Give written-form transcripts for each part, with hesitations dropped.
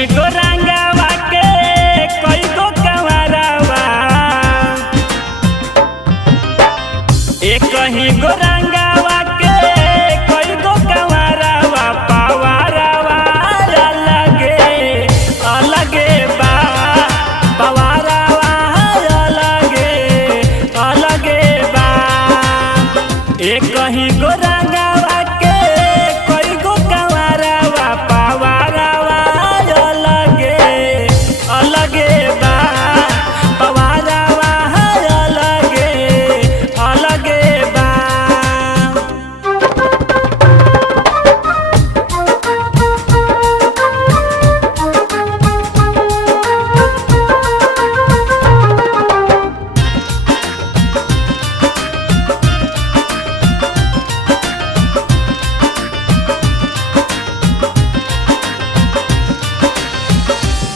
कहीं गोरंगावा के कोई गो कंवरवा, एक कहीं गोरंगावा के कोई गो कंवरवा, पवारवा अलगे अलगे बा, पवारवा अलगे अलगे बा। एक कहीं गोरंगावा के कोई गो कंवरवा, पवारवा अलगे अलगे बा, पवारवा अलगे अलगे बा।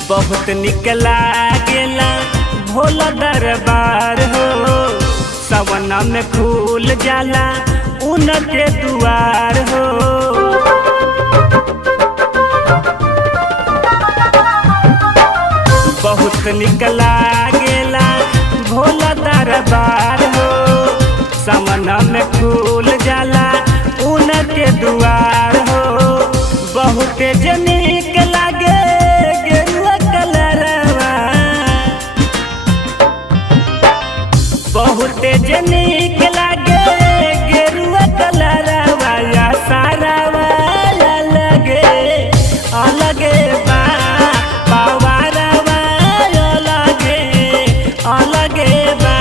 बहुत निक लागेला भोला दरबार हो, सवन में खुल जाला उनके दुआर हो। बहुत निक लागेला भोला दरबार हो, सवन में खुल जाला उनके दुआर हो। बहुत निक लागे बहुत नीक लागे गेरुआ कलरवा, या सारावा अलगे अलगे बा, पवारवा अलगे अलगे बा।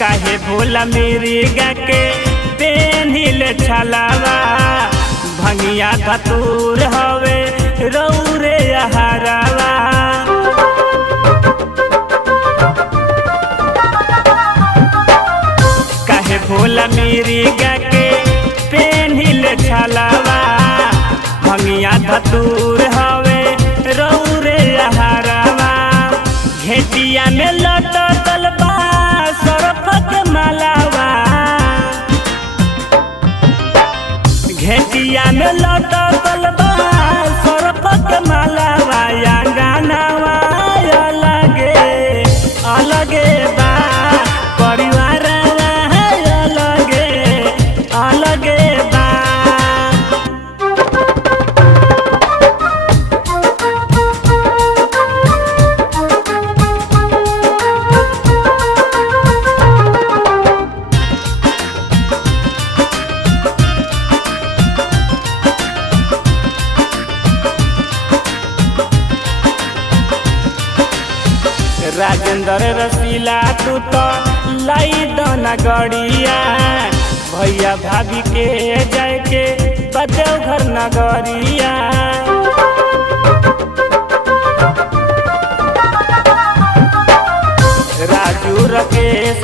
काहे भोला मिर्गा के पेनिल छलावा, भंगिया धतूर हवे रौरे हरावा। काहे भोला मिर्गा के पेनिल छलावा, भंगिया धतूर हवे रौरे हरावा। घेटिया में लटकल बा सरफक मालावा, घेटिया में लटकल बा सरफक मालावा, या गानावा अलगे अलगे बा, परिवारवा अलगे अलगे बा। राजेंद्र रसीला तू तो लाई दाना गड़िया, भैया भाभी के जाए के बदेव घर नगरिया। राजू रकेश